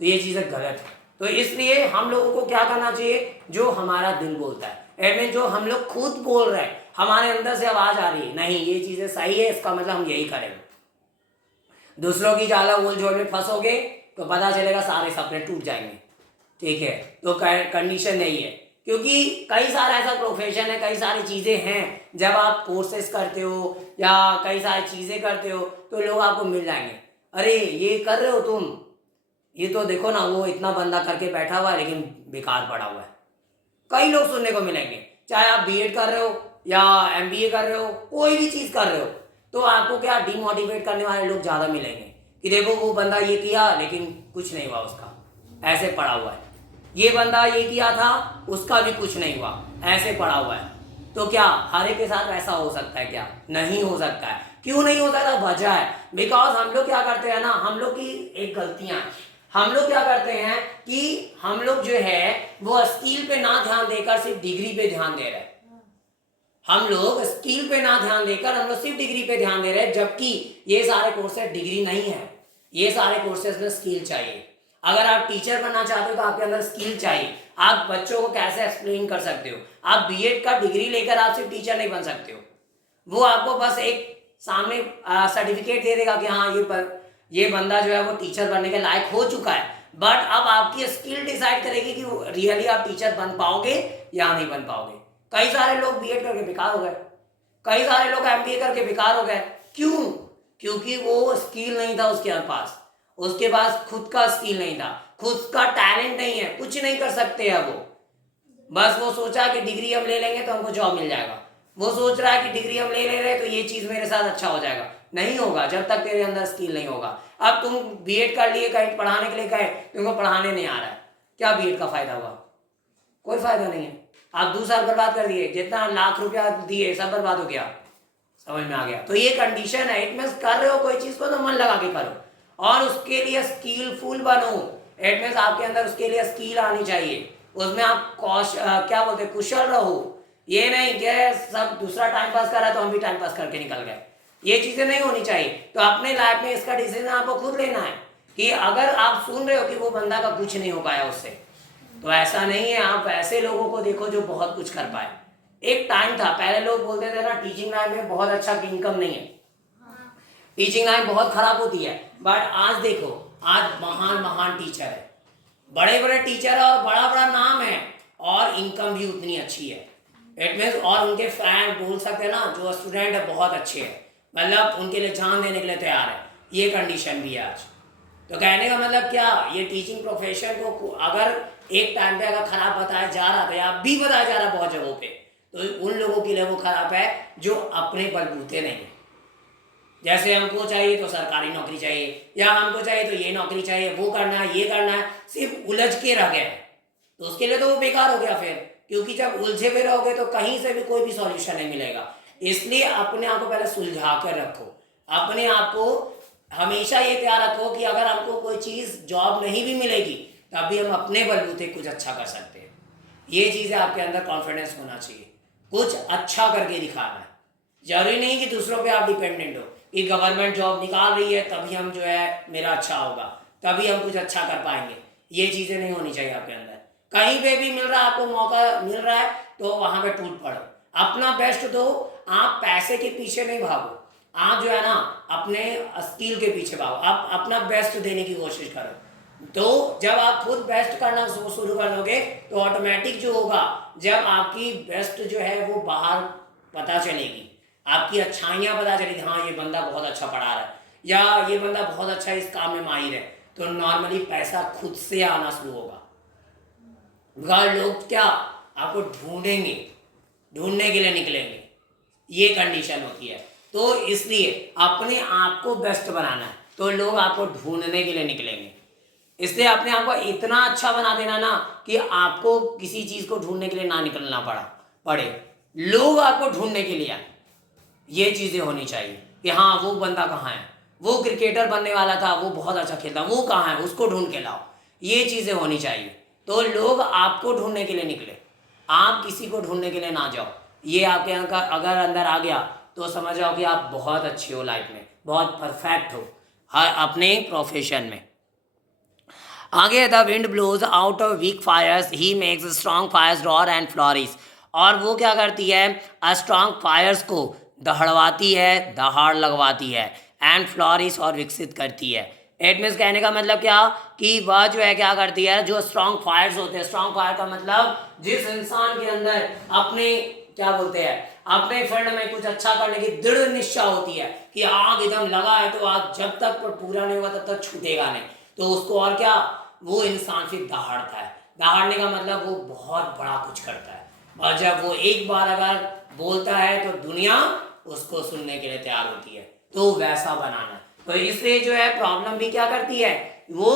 तो ये चीज़ें गलत है। तो इसलिए हम लोगों को क्या करना चाहिए, जो हमारा दिल बोलता है, एट जो हम लोग खुद बोल रहे हैं, हमारे अंदर से आवाज़ आ रही है नहीं ये चीज़ें सही है, इसका मतलब हम यही करेंगे। दूसरों की जाला उलझोल में फंसोगे तो पता चलेगा सारे सपने टूट जाएंगे, ठीक है। तो कंडीशन नहीं है, क्योंकि कई सारा ऐसा प्रोफेशन है, कई सारी चीज़ें हैं, जब आप कोर्सेस करते हो या कई सारी चीज़ें करते हो तो लोग आपको मिल जाएंगे, अरे ये कर रहे हो तुम, ये तो देखो ना वो इतना बंदा करके बैठा हुआ है लेकिन बेकार पड़ा हुआ है, कई लोग सुनने को मिलेंगे। चाहे आप बीएड कर रहे हो या एमबीए कर रहे हो, कोई भी चीज़ कर रहे हो, तो आपको क्या डिमोटिवेट करने वाले लोग ज़्यादा मिलेंगे कि देखो वो बंदा ये किया लेकिन कुछ नहीं हुआ उसका, ऐसे पड़ा हुआ है, ये बंदा ये किया था उसका भी कुछ नहीं हुआ, ऐसे पड़ा हुआ है। तो क्या हर एक के साथ ऐसा हो सकता है? क्या नहीं हो सकता है। क्यों नहीं होता था? वजह है बिकॉज हम लोग क्या करते हैं ना, हम लोग की एक गलतियां, हम लोग क्या करते हैं कि हम लोग जो है वो स्किल पे ना ध्यान देकर सिर्फ डिग्री पे ध्यान दे रहे हैं, हम लोग स्किल पे ना ध्यान देकर हम लोग सिर्फ डिग्री पे ध्यान दे रहे हैं, जबकि ये सारे कोर्सेज डिग्री नहीं है, ये सारे कोर्सेज में स्किल चाहिए। अगर आप टीचर बनना चाहते हो तो आपके अंदर स्किल चाहिए, आप बच्चों को कैसे एक्सप्लेन कर सकते हो, आप बीएड का डिग्री लेकर आप सिर्फ टीचर नहीं बन सकते हो, वो आपको बस एक सामने सर्टिफिकेट दे देगा कि हाँ ये बंदा जो है वो टीचर बनने के लायक हो चुका है, बट अब आपकी स्किल डिसाइड करेगी कि रियली आप टीचर बन पाओगे या नहीं बन पाओगे। कई सारे लोग बीएड करके बेकार हो गए, कई सारे लोग एमबीए करके बेकार हो गए। क्यों? क्योंकि वो स्किल नहीं था उसके पास, उसके पास खुद का स्किल नहीं था, खुद का टैलेंट नहीं है, कुछ नहीं कर सकते है वो। बस वो सोचा कि डिग्री हम ले लेंगे तो हमको जॉब मिल जाएगा, वो सोच रहा है कि डिग्री हम ले रहे तो ये चीज़ मेरे साथ अच्छा हो जाएगा। नहीं होगा जब तक तेरे अंदर स्किल नहीं होगा। अब तुम बीएड कर लिए, कहीं पढ़ाने के लिए गए, तुमको पढ़ाने नहीं आ रहा है, क्या बीएड का फायदा हुआ? कोई फायदा नहीं है। आप 2 साल बर्बाद कर दिए, जितना लाख रुपया दिए सब बर्बाद हो गया। समझ में आ गया? तो ये कंडीशन है। इट मीन्स कर रहे हो कोई चीज़ को तो मन लगा के करो और उसके लिए स्किलफुल बनो। इट मीन्स आपके अंदर उसके लिए स्किल आनी चाहिए, उसमें आप क्या बोलते हैं, कुशल रहो। ये नहीं कि सब दूसरा टाइम पास कर रहा है तो हम भी टाइम पास करके निकल गए, ये चीज़ें नहीं होनी चाहिए। तो अपने लाइफ में इसका डिसीजन आपको खुद लेना है कि अगर आप सुन रहे हो कि वो बंदा का कुछ नहीं हो पाया उससे, तो ऐसा नहीं है। आप ऐसे लोगों को देखो जो बहुत कुछ कर पाए। एक टाइम था, पहले लोग बोलते थे ना टीचिंग लाइन में बहुत अच्छा इनकम नहीं है, टीचिंग लाइन बहुत खराब होती है। बट आज देखो, आज महान महान टीचर है, बड़े बड़े टीचर है और बड़ा बड़ा नाम है और इनकम भी उतनी अच्छी है। इट मीन्स और उनके फैन बोल सकते हैं ना, जो स्टूडेंट है बहुत अच्छे हैं, मतलब उनके लिए जान देने के लिए तैयार है। ये कंडीशन भी है आज। तो कहने का मतलब क्या, ये टीचिंग प्रोफेशन को अगर एक टाइम पे अगर खराब बताया जा रहा था या अभी बताया जा रहा है बहुत जगहों पे, तो उन लोगों के लिए वो खराब है जो अपने बलबूते नहीं है। जैसे हमको चाहिए तो सरकारी नौकरी चाहिए, या हमको चाहिए तो ये नौकरी चाहिए, वो करना है, ये करना है, सिर्फ उलझ के रह गए, तो उसके लिए तो वो बेकार हो गया फिर। क्योंकि जब उलझे हुए रहोगे तो कहीं से भी कोई भी सॉल्यूशन नहीं मिलेगा। इसलिए अपने आप को पहले सुलझा कर रखो, अपने आप को हमेशा ये तैयार रखो कि अगर हमको कोई चीज़ जॉब नहीं भी मिलेगी तब भी हम अपने बलबूते कुछ अच्छा कर सकते हैं। ये चीज़ें आपके अंदर कॉन्फिडेंस होना चाहिए, कुछ अच्छा करके दिखाना है। जरूरी नहीं कि दूसरों पे आप डिपेंडेंट हो कि गवर्नमेंट जॉब निकाल रही है तभी हम जो है मेरा अच्छा होगा, तभी हम कुछ अच्छा कर पाएंगे। ये चीज़ें नहीं होनी चाहिए आपके अंदर। कहीं पे भी मिल रहा है, आपको मौका मिल रहा है तो वहाँ पे टूट पड़ो, अपना बेस्ट दो। आप पैसे के पीछे नहीं भागो, आप जो है ना अपने स्किल के पीछे भागो, आप अपना बेस्ट देने की कोशिश करो। तो जब आप खुद बेस्ट करना शुरू कर दोगे तो ऑटोमेटिक जो होगा, जब आपकी बेस्ट जो है वो बाहर पता चलेगी, आपकी अच्छाइयाँ पता चलेगी, हाँ ये बंदा बहुत अच्छा पढ़ा रहा है या ये बंदा बहुत अच्छा इस काम में माहिर है, तो नॉर्मली पैसा खुद से आना शुरू होगा। लोग क्या आपको ढूंढेंगे, ढूंढने के लिए निकलेंगे, ये कंडीशन होती है। तो इसलिए अपने आप को बेस्ट बनाना है तो लोग आपको ढूंढने के लिए निकलेंगे। इसलिए अपने आप को इतना अच्छा बना देना ना कि आपको किसी चीज़ को ढूंढने के लिए ना निकलना पड़े, लोग आपको ढूंढने के लिए आए। ये चीज़ें होनी चाहिए कि हाँ वो बंदा कहाँ है, वो क्रिकेटर बनने वाला था, वो बहुत अच्छा खेलता, वो कहाँ है, उसको ढूंढ के लाओ। ये चीज़ें होनी चाहिए। तो लोग आपको ढूंढने के लिए निकले, आप किसी को ढूंढने के लिए ना जाओ। ये आपके अगर अंदर आ गया तो समझ जाओ कि आप बहुत अच्छे हो लाइफ में, बहुत परफेक्ट हो हर अपने प्रोफेशन में। आगे the wind blows out of weak fires he makes strong fires roar and flourish. और वो क्या करती है, स्ट्रॉन्ग फायर्स को दहड़वाती है, दहाड़ लगवाती है, एंड फ्लॉरिस और विकसित करती है। इट मीन्स कहने का मतलब क्या कि वह जो है क्या करती है, जो स्ट्रॉन्ग फायर्स होते हैं, स्ट्रॉन्ग फायर का मतलब जिस इंसान के अंदर अपने क्या बोलते हैं, अपने फील्ड में कुछ अच्छा करने की दृढ़ निश्चय होती है कि आग एकदम लगा है तो आग जब तक पूरा नहीं होगा तब तक छूटेगा नहीं, तो उसको और क्या वो इंसान फिर दहाड़ता है। दहाड़ने का मतलब वो बहुत बड़ा कुछ करता है, और जब वो एक बार अगर बोलता है तो दुनिया उसको सुनने के लिए तैयार होती है। तो वैसा बनाना, तो इसलिए जो है प्रॉब्लम भी क्या करती है, वो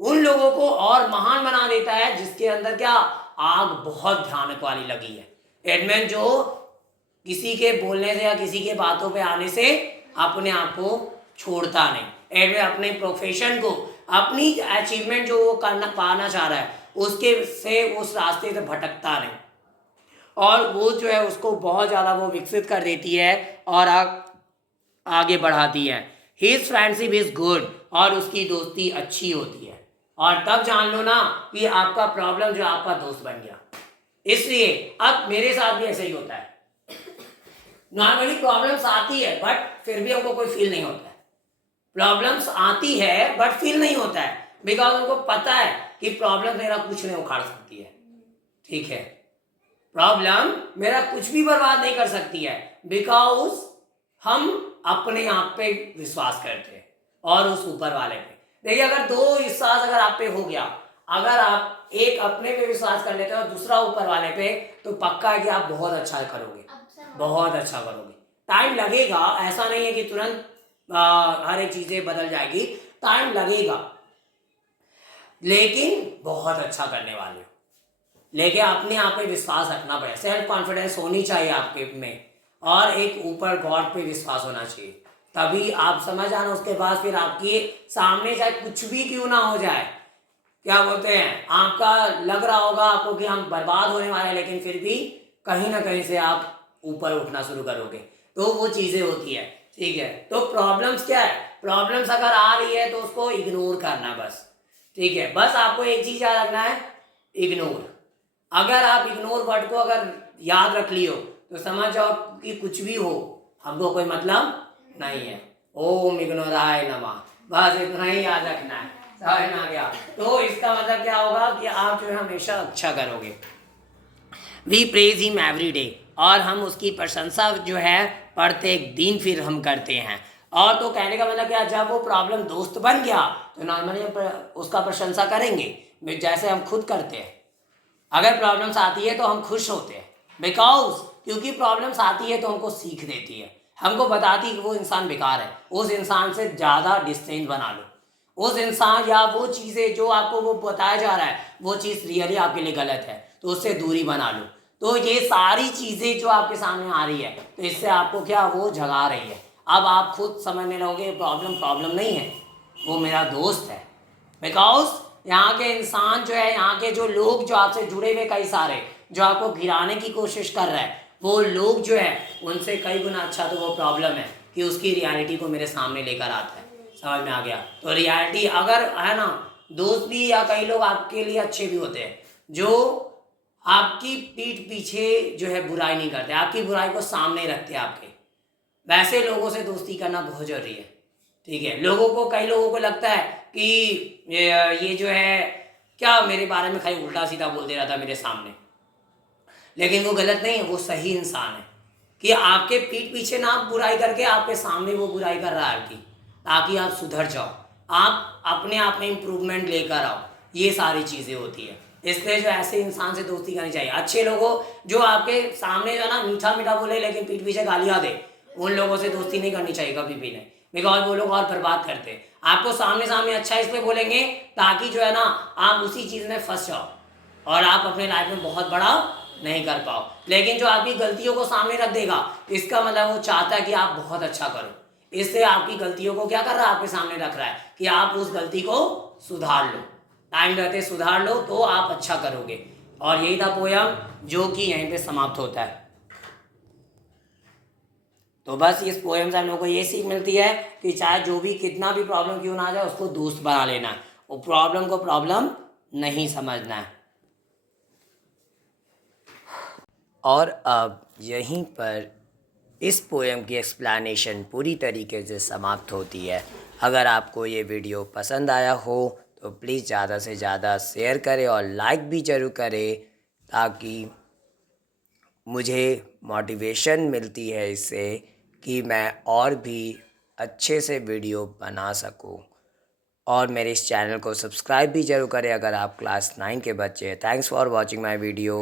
उन लोगों को और महान बना देता है जिसके अंदर क्या आग बहुत भयानक वाली लगी है। एडमैन जो किसी के बोलने से या किसी के बातों पे आने से अपने आप को छोड़ता नहीं, एडमैन अपने प्रोफेशन को, अपनी अचीवमेंट जो वो करना पाना चाह रहा है उसके से उस रास्ते से भटकता नहीं, और वो जो है उसको बहुत ज़्यादा वो विकसित कर देती है और आगे बढ़ाती है। हिज फ्रेंडशिप इज गुड, और उसकी दोस्ती अच्छी होती है, और तब जान लो ना कि आपका प्रॉब्लम जो आपका दोस्त बन गया। इसलिए अब मेरे साथ भी ऐसे ही होता है, नॉर्मली प्रॉब्लम्स आती है बट फिर भी हमको कोई फील नहीं होता है। प्रॉब्लम्स आती है बट फील नहीं होता है, बिकॉज उनको पता है कि प्रॉब्लम मेरा कुछ नहीं उखाड़ सकती है। ठीक है, प्रॉब्लम मेरा कुछ भी बर्बाद नहीं कर सकती है, बिकॉज हम अपने आप पे विश्वास करते हैं और उस ऊपर वाले पे। देखिए अगर दो विश्वास अगर आप पे हो गया, अगर आप एक अपने पे विश्वास कर लेते हो और दूसरा ऊपर वाले पे, तो पक्का है कि आप बहुत अच्छा करोगे, बहुत अच्छा करोगे। टाइम लगेगा, ऐसा नहीं है कि तुरंत हर एक चीजें बदल जाएगी, टाइम लगेगा, लेकिन बहुत अच्छा करने वाले हो। लेकिन अपने आप पे विश्वास रखना पड़ेगा, सेल्फ कॉन्फिडेंस होनी चाहिए आपके में, और एक ऊपर गॉड पे विश्वास होना चाहिए, तभी आप समझ आना। उसके बाद फिर आपके सामने चाहे कुछ भी क्यों ना हो जाए, क्या बोलते हैं, आपका लग रहा होगा आपको कि हम बर्बाद होने वाले हैं, लेकिन फिर भी कहीं ना कहीं से आप ऊपर उठना शुरू करोगे। तो वो चीज़ें होती है, ठीक है। तो प्रॉब्लम्स क्या है, प्रॉब्लम्स अगर आ रही है तो उसको इग्नोर करना बस, ठीक है। बस आपको एक चीज़ याद रखना है, इग्नोर। अगर आप इग्नोर वर्ड को अगर याद रख लियो तो समझ जाओ कि कुछ भी हो हमको कोई मतलब नहीं है। ओम इग्नोराय नमः, बस इतना ही याद रखना है, समझ में आ गया। तो इसका मतलब क्या होगा कि आप जो है हमेशा अच्छा करोगे। We praise him every day, और हम उसकी प्रशंसा जो है प्रत्येक दिन फिर हम करते हैं। और तो कहने का मतलब क्या, जब वो प्रॉब्लम दोस्त बन गया तो नॉर्मली उसका प्रशंसा करेंगे जैसे हम खुद करते हैं। अगर प्रॉब्लम्स आती है तो हम खुश होते हैं, बिकॉज क्योंकि प्रॉब्लम्स आती है तो हमको सीख देती है, हमको बताती है कि वो इंसान बेकार है, उस इंसान से ज़्यादा डिस्टेंस बना लो। उस इंसान या वो चीज़ें जो आपको वो बताया जा रहा है वो चीज़ रियली आपके लिए गलत है, तो उससे दूरी बना लो। तो ये सारी चीज़ें जो आपके सामने आ रही है, तो इससे आपको क्या वो जगा रही है। अब आप खुद समझने लगोगे प्रॉब्लम प्रॉब्लम नहीं है, वो मेरा दोस्त है। बिकॉज यहाँ के इंसान जो है, यहाँ के जो लोग जो आपसे जुड़े हुए कई सारे जो आपको गिराने की कोशिश कर रहे हैं, वो लोग जो है उनसे कई गुना अच्छा तो वो प्रॉब्लम है कि उसकी रियलिटी को मेरे सामने लेकर आता है। समझ में आ गया। तो रियलिटी अगर है ना, दोस्त भी या कई लोग आपके लिए अच्छे भी होते हैं जो आपकी पीठ पीछे जो है बुराई नहीं करते, आपकी बुराई को सामने रखते हैं आपके, वैसे लोगों से दोस्ती करना बहुत जरूरी है, ठीक है। लोगों को, कई लोगों को लगता है कि ये जो है क्या मेरे बारे में खाली उल्टा सीधा बोल दे रहा था मेरे सामने, लेकिन वो गलत नहीं है, वो सही इंसान है कि आपके पीठ पीछे ना आप बुराई करके आपके सामने वो बुराई कर रहा है आपकी, ताकि आप सुधर जाओ, आप अपने आप में इम्प्रूवमेंट लेकर आओ। ये सारी चीज़ें होती है, इसलिए जो ऐसे इंसान से दोस्ती करनी चाहिए। अच्छे लोगों जो आपके सामने जो है ना मीठा मीठा बोले लेकिन पीठ पीछे गालियाँ दे, उन लोगों से दोस्ती नहीं करनी चाहिए कभी भी नहीं, बिकॉज वो लोग और बर्बाद करते हैं। आपको सामने सामने अच्छा इसलिए बोलेंगे ताकि जो है ना आप उसी चीज़ में फंस जाओ और आप अपने लाइफ में बहुत बड़ा नहीं कर पाओ। लेकिन जो आपकी गलतियों को सामने रख देगा, इसका मतलब वो चाहता है कि आप बहुत अच्छा करो, इससे आपकी गलतियों को क्या कर रहा है, आपके सामने रख रहा है कि आप उस गलती को सुधार लो, टाइम रहते सुधार लो तो आप अच्छा करोगे। और यही था पोयम जो कि यहीं पे समाप्त होता है। तो बस इस पोएम से हम लोग को ये सीख मिलती है कि चाहे जो भी कितना भी प्रॉब्लम क्यों ना आ जाए उसको दोस्त बना लेना है, और प्रॉब्लम को प्रॉब्लम नहीं समझना है। और अब यहीं पर इस पोएम की एक्सप्लेनेशन पूरी तरीके से समाप्त होती है। अगर आपको ये वीडियो पसंद आया हो तो प्लीज़ ज़्यादा से ज़्यादा शेयर करें और लाइक भी ज़रूर करें, ताकि मुझे मोटिवेशन मिलती है इससे कि मैं और भी अच्छे से वीडियो बना सकूं। और मेरे इस चैनल को सब्सक्राइब भी ज़रूर करें अगर आप क्लास 9 के बच्चे हैं। Thanks for watching my video.